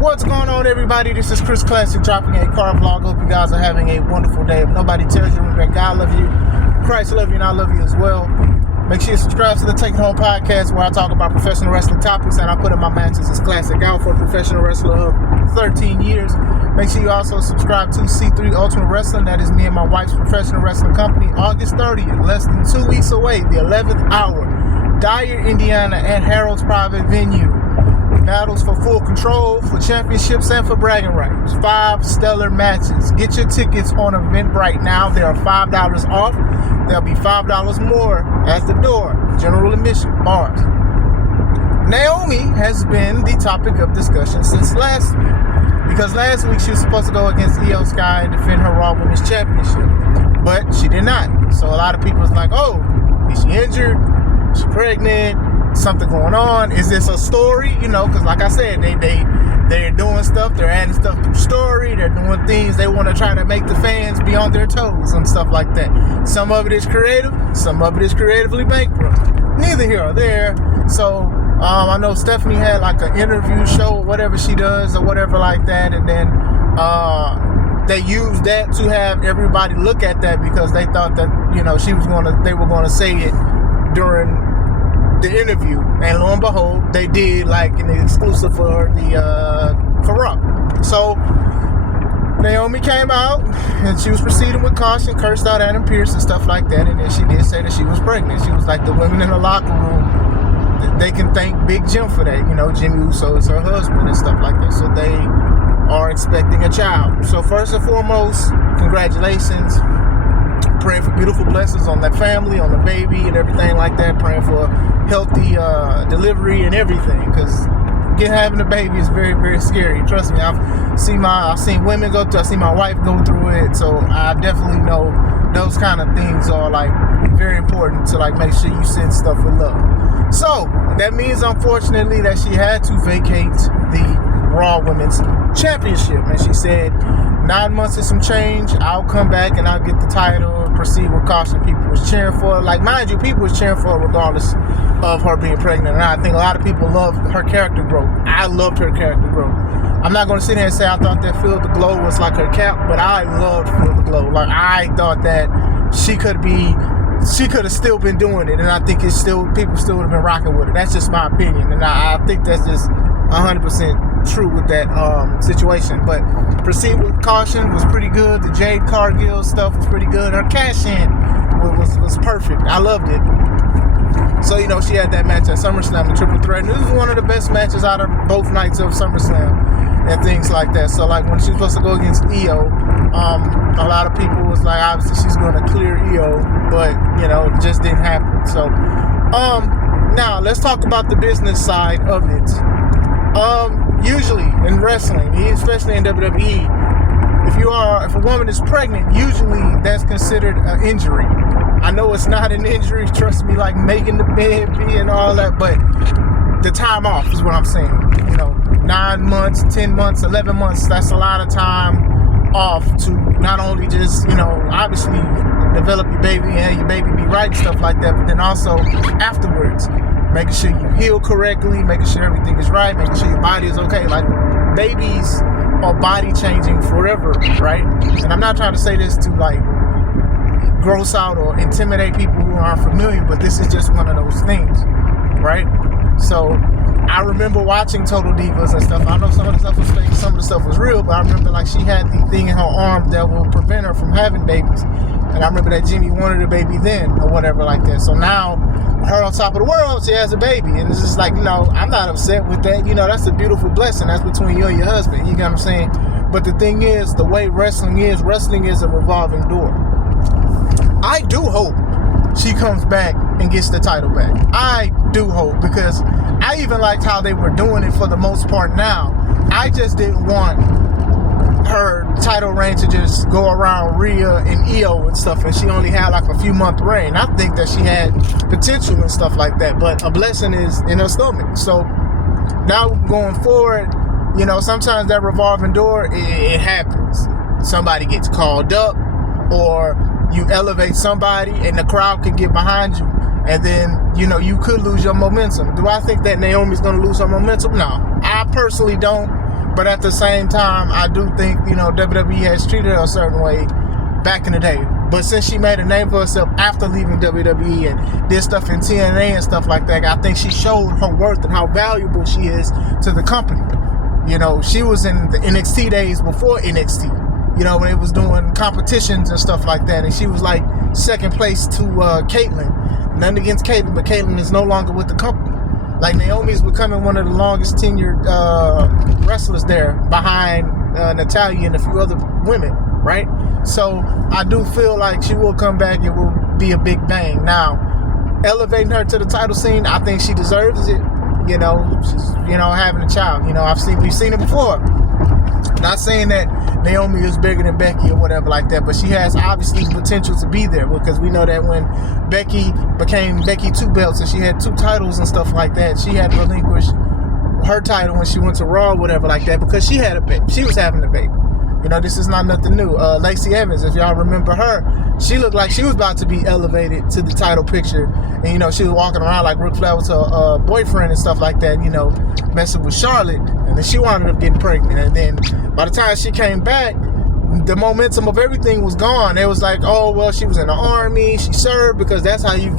What's going on, everybody? This is Chris Classic dropping a car vlog. Hope you guys are having a wonderful day. If nobody tells you that God loves you, Christ loves you, and I love you as well. Make sure you subscribe to the Take It Home podcast, where I talk about professional wrestling topics and I put in my matches as classic out for a professional wrestler of 13 years. Make sure you also subscribe to C3 Ultimate Wrestling. That is me and my wife's professional wrestling company. August 30th, less than 2 weeks away, the 11th hour, Dyer, Indiana, at Harold's private venue. Battles for full control, for championships, and for bragging rights. 5 stellar matches. Get your tickets on Eventbrite now. They are $5 off. There'll be $5 more at the door. General admission, bars. Naomi has been the topic of discussion since last week. Because last week she was supposed to go against Io Sky and defend her Raw Women's Championship. But she did not. So a lot of people was like, oh, is she injured? Is she pregnant? Something going on? Is this a story? You know, because like I said, they're doing stuff, they're adding stuff to the story, they're doing things, they want to try to make the fans be on their toes and stuff like that. Some of it is creative, some of it is creatively bankrupt. Neither here or there. So I know Stephanie had like an interview show or whatever she does or whatever like that, and then they used that to have everybody look at that because they thought that, you know, they were gonna say it during the interview, and lo and behold, they did like an exclusive for the Corrupt. So Naomi came out and she was proceeding with caution, cursed out Adam Pearce and stuff like that, and then she did say that she was pregnant. She was like, the women in the locker room, they can thank Big Jim for that. You know, Jimmy Uso is her husband and stuff like that. So they are expecting a child. So first and foremost, congratulations. Praying for beautiful blessings on that family, on the baby and everything like that. Praying for healthy delivery and everything, because having a baby is very, very scary. Trust me, I've seen women go through, I've seen my wife go through it, so I definitely know those kind of things are like very important to like make sure you send stuff with love. So that means, unfortunately, that she had to vacate the Raw Women's Championship, and she said 9 months and some change, I'll come back and I'll get the title and proceed with caution. People was cheering for her. Like, mind you, people was cheering for her regardless of her being pregnant. And I think a lot of people loved her character growth. I loved her character growth. I'm not going to sit here and say I thought that Feel the Glow was like her cap, but I loved Feel the Glow. Like, I thought that she could have still been doing it, and I think people still would have been rocking with it. That's just my opinion, and I think that's just 100% true with that situation. But proceed with caution was pretty good. The Jade Cargill stuff was pretty good. Her cash in was perfect. I loved it. So, you know, she had that match at SummerSlam, the triple threat, and this was one of the best matches out of both nights of SummerSlam and things like that. So, like, when she was supposed to go against Io, a lot of people was like, obviously she's going to clear Io, but, you know, it just didn't happen. So now let's talk about the business side of it. Usually in wrestling, especially in WWE, if a woman is pregnant, usually that's considered an injury. I know it's not an injury, trust me, like making the baby and all that, but the time off is what I'm saying. You know, 9 months, 10 months, 11 months, that's a lot of time off to not only just, you know, obviously develop your baby and your baby be right and stuff like that, but then also afterwards, making sure you heal correctly, making sure everything is right, making sure your body is okay. Like, babies are body changing forever, right? And I'm not trying to say this to like gross out or intimidate people who aren't familiar, but this is just one of those things, right? So I remember watching Total Divas and stuff. I know some of the stuff was fake, some of the stuff was real, but I remember like she had the thing in her arm that will prevent her from having babies. And I remember that Jimmy wanted a baby then or whatever like that. So now her on top of the world, she has a baby. And it's just like, you know, I'm not upset with that. You know, that's a beautiful blessing. That's between you and your husband. You get what I'm saying? But the thing is, the way wrestling is a revolving door. I do hope she comes back and gets the title back. I do hope, because I even liked how they were doing it for the most part now. I just didn't want her title reign to just go around Rhea and Io and stuff, and she only had like a few month reign. I think that she had potential and stuff like that, but a blessing is in her stomach. So now going forward, you know, sometimes that revolving door, it happens. Somebody gets called up, or you elevate somebody and the crowd can get behind you, and then, you know, you could lose your momentum. Do I think that Naomi's going to lose her momentum? No, I personally don't. But at the same time, I do think, WWE has treated her a certain way back in the day. But since she made a name for herself after leaving WWE and did stuff in TNA and stuff like that, I think she showed her worth and how valuable she is to the company. She was in the NXT days before NXT, when it was doing competitions and stuff like that. And she was like second place to Caitlyn. Nothing against Caitlyn, but Caitlyn is no longer with the company. Like, Naomi is becoming one of the longest tenured wrestlers there behind Natalya and a few other women, right? So I do feel like she will come back. It will be a big bang. Now, elevating her to the title scene, I think she deserves it. She's, having a child. We've seen it before. Not saying that Naomi is bigger than Becky or whatever like that, but she has obviously potential to be there, because we know that when Becky became Becky 2 belts and she had 2 titles and stuff like that, she had to relinquish her title when she went to Raw or whatever like that, because she had a baby. She was having a baby. This is not nothing new. Lacey Evans, if y'all remember her, she looked like she was about to be elevated to the title picture. And, she was walking around like Ric Flair was her boyfriend and stuff like that, messing with Charlotte. And then she wound up getting pregnant. And then by the time she came back, the momentum of everything was gone. It was like, oh, well, she was in the army. She served, because that's how you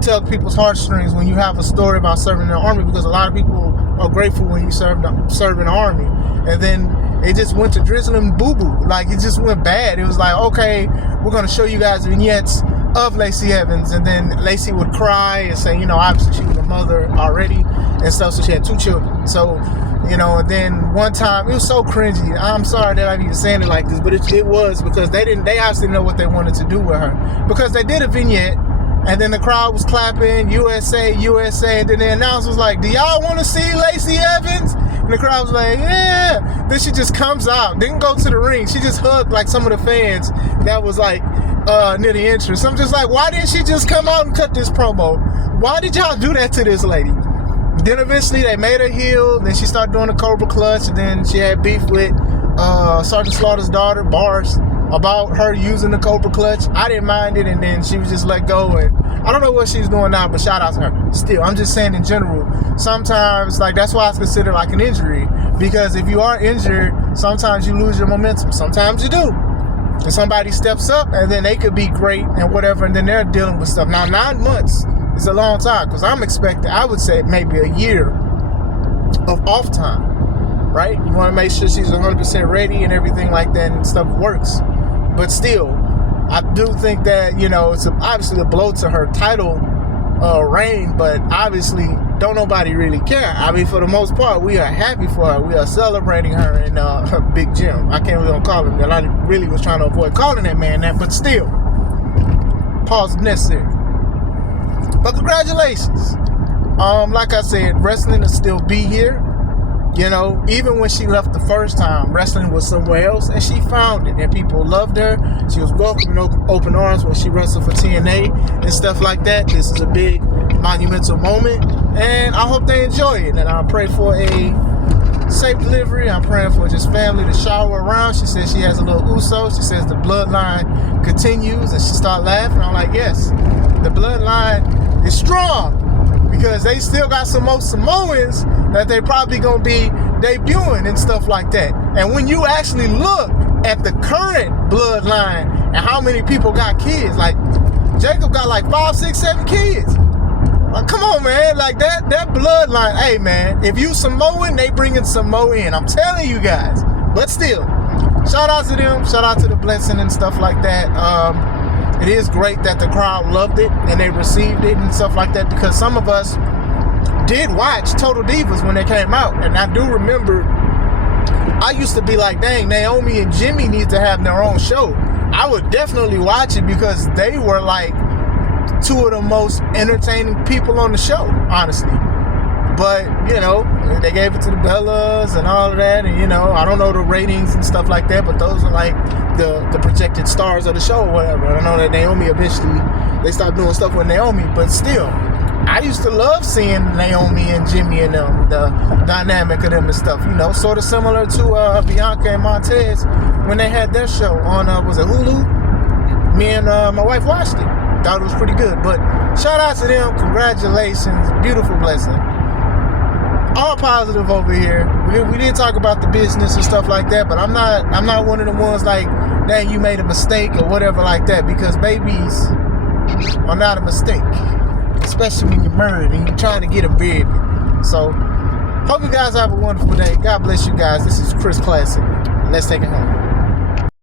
tug people's heartstrings when you have a story about serving in the army, because a lot of people are grateful when you serve in the army. And then it just went to drizzle and boo-boo. Like, it just went bad. It was like, okay, we're going to show you guys vignettes of Lacey Evans. And then Lacey would cry and say, obviously she was a mother already and stuff, so she had 2 children. So, and then one time, it was so cringy. I'm sorry that I'm even saying it like this, but it was, because they obviously didn't know what they wanted to do with her. Because they did a vignette, and then the crowd was clapping, USA, USA, and then the announcer was like, do y'all want to see Lacey Evans? And the crowd was like, yeah. Then she just comes out, didn't go to the ring. She just hugged like some of the fans that was like near the entrance. I'm just like, why didn't she just come out and cut this promo? Why did y'all do that to this lady? Then eventually they made her heel. Then she started doing the Cobra Clutch. And then she had beef with Sergeant Slaughter's daughter, Bars, about her using the Cobra Clutch. I didn't mind it. And then she was just let go. And I don't know what she's doing now, but shout out to her. Still, I'm just saying in general, sometimes, like, that's why it's considered like an injury. Because if you are injured, sometimes you lose your momentum. Sometimes you do. And somebody steps up, and then they could be great and whatever, and then they're dealing with stuff. Now, 9 months is a long time, because I'm expecting, I would say, maybe a year of off time, right? You want to make sure she's 100% ready and everything like that, and stuff works. But still, I do think that, it's obviously a blow to her title reign, but obviously don't nobody really care. I mean, for the most part, we are happy for her. We are celebrating her in her big gym. I can't really call him that. I really was trying to avoid calling that man that, but still, pause if necessary. But congratulations. Like I said, wrestling will still be here. Even when she left the first time, wrestling was somewhere else, and she found it, and people loved her. She was welcomed in open arms when she wrestled for TNA and stuff like that. This is a big monumental moment, and I hope they enjoy it. And I pray for a safe delivery. I'm praying for just family to shower around. She says she has a little Uso. She says the bloodline continues, and she started laughing. I'm like, yes, the bloodline is strong, because they still got some more Samoans that they probably gonna be debuting and stuff like that. And when you actually look at the current bloodline and how many people got kids, like Jacob got like 5, 6, 7 kids. Like, come on, man. Like that bloodline. Hey, man, if you Samoan, they bringing Samoa in. I'm telling you guys. But still, shout out to them. Shout out to the blessing and stuff like that. It is great that the crowd loved it and they received it and stuff like that, because some of us did watch Total Divas when they came out. And I do remember, I used to be like, dang, Naomi and Jimmy need to have their own show. I would definitely watch it, because they were like 2 of the most entertaining people on the show, honestly. But, they gave it to the Bellas and all of that. And, I don't know the ratings and stuff like that, but those are like the projected stars of the show or whatever. I know that Naomi eventually, they stopped doing stuff with Naomi, but still, I used to love seeing Naomi and Jimmy and them, the dynamic of them and stuff, sort of similar to Bianca and Montez when they had their show on, was it Hulu? Me and my wife watched it. Thought it was pretty good. But shout out to them. Congratulations. Beautiful blessing. All positive over here. we did talk about the business and stuff like that, but I'm not one of the ones like, dang, you made a mistake or whatever like that, because babies are not a mistake, especially when you're married and you're trying to get a baby. So hope you guys have a wonderful day. God bless you guys. This is Chris Classic. Let's take it home.